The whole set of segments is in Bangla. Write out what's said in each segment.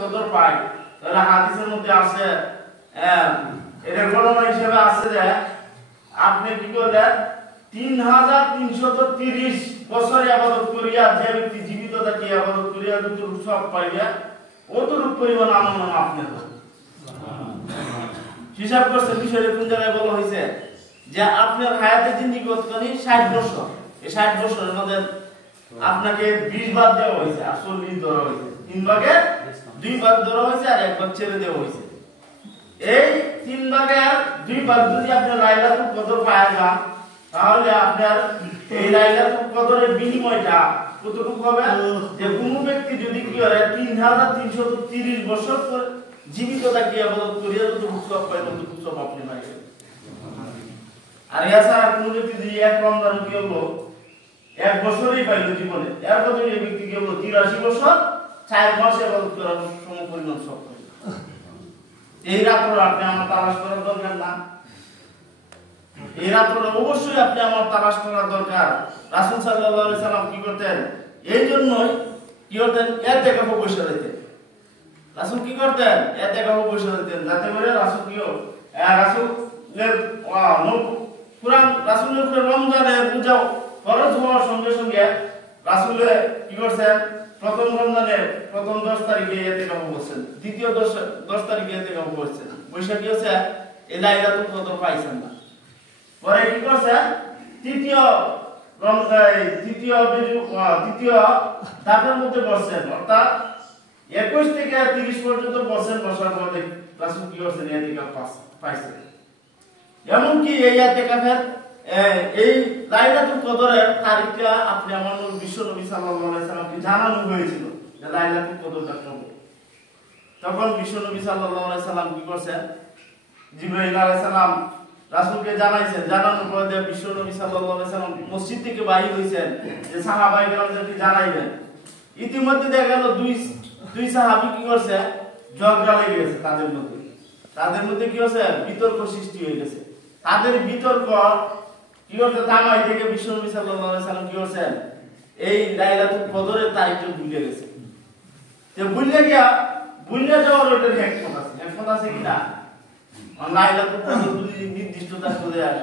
কদর পায়, তাহলে হাদিসের মধ্যে আছে এর গণনা হিসেবে আছে যে আপনি কি করলেন 3330 বছর ইবাদত করিয়া যে ব্যক্তি জীবিত থাকে ইবাদত করিয়া যতটুকু সব পাইবে অতটুকু পরিমাণ আমল আপনি হিসাব করতে বিষয়টা কোন জায়গায় বলা হয়েছে যে আপনার হায়াতে জিন্দেগি কতখানি 60 বছর, এই 60 বছরের মধ্যে আপনাকে 20 ভাগ দেওয়া হয়েছে আর 40 ধরা হয়েছে, 3 ভাগে 2 ভাগ ধরা হয়েছে আর 1 ভাগ ছেড়ে দেওয়া হয়েছে। এই 3 ভাগের 2 ভাগ যদি আপনি লাইলাতুল কদর পায় যান তাহলে আপনার এই লাইলাতুল কদরের বিনিময়টা কতটুকু হবে যে কোন ব্যক্তি যদি কি করে 3330 বছর জীবিত থাকে ইবাদত করিয়া যতটুকু সব পায় ততটুকু সব আপনি পাইবেন। আর এছাড়া কোন ব্যক্তি যদি এক রমজান কি হলো 1 বছরই পাইল জীবনে, এরপর এই ব্যক্তি কি হলো 83 বছর 4 মাস ইবাদত করার সমপরিমাণ সব পাইল। এই রাতটা আপনি আমার তালাশ করার দরকার না, এই রাতটা অবশ্যই আপনি আমার তালাশ করার দরকার। রাসূল সাল্লাল্লাহু আলাইহি সাল্লাম কি করতেন, এই জন্যই কি করতেন ইতিকাফে বসে দিতেন। রাসূল কি করতেন ইতিকাফে বসে দিতেন যাতে করে রাসূল কি রাসূলের কুরআন রাসূলের উপরে রমজানের পূজা ফরজ হওয়ার সঙ্গে সঙ্গে রাসূলে কি করছেন প্রথম রমজানের প্রথম 10 তারিখে ইতিকাফে বসেন, দ্বিতীয় 10 তারিখে ইতিকাফে বসেন, বৈশাখ কি হচ্ছে এই লাইলাতুল কদর পাইছেন না। পরে কি করছে তৃতীয় ধাপের মধ্যে বসছেন, অর্থাৎ 21 থেকে 30 পর্যন্ত বসেন, বসার পরে রাসূল কি করছেন ইতিকাফ পাইছেন। এমনকি এই ইতিকাফের এই লাইলাতুল কদরের তারিখটা আপনি আমার বিশ্ব নবী সাল্লাল্লাহু আলাইহি সাল্লামকে জানানো হয়েছিল যে লাইলাতুল কদরটা কবে। তখন বিশ্ব নবী সাল্লাল্লাহু আলাইহি সাল্লাম কি করছেন, জিবরাইল আলাইহিস সালাম রাসূলকে জানাইছেন, জানানোর পরে বিশ্ব নবী সাল্লাল্লাহু আলাইহি সাল্লাম মসজিদ থেকে বাইরে হইছেন যে সাহাবায়ে কেরামদেরকে জানাইবেন। ইতিমধ্যে দেখা গেল দুই সাহাবী কি করছে ঝগড়া লেগে গেছে, তাদের মধ্যে কি হচ্ছে বিতর্ক সৃষ্টি হয়ে গেছে। তাদের বিতর্ক কি করতে তামাই থেকে বিশ্ব নবী সাল্লাল্লাহু আলাইহি সাল্লাম কি করছেন এই লাইলাতুল কদরের তারিখটা ভুলে গেছে। যে ভুলে যাওয়ার ওইটার হিকমত আছে কিনা, লাইলাতুল কদর যদি নির্দিষ্ট তারিখে দেয়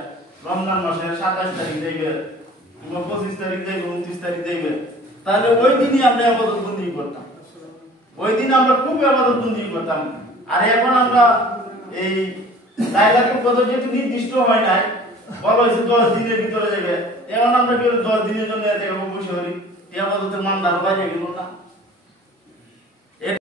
রমজান মাসের 27 তারিখ দেবে কিংবা 25 তারিখ দেবে 29 তারিখ দেবে, তাহলে ওই দিনই আমরা ইবাদত বন্দেগী করতাম, ওই দিন আমরা খুব ইবাদত বন্দেগী করতাম। আর এখন আমরা এই লাইলাতুল কদর যেহেতু নির্দিষ্ট হয় নাই, বলা হয়েছে 10 দিনের ভিতরে যাবে, এখন আমরা কি 10 দিনের জন্য এতে বসে করি, ইবাদতের মান আরো বাইরে গেল না।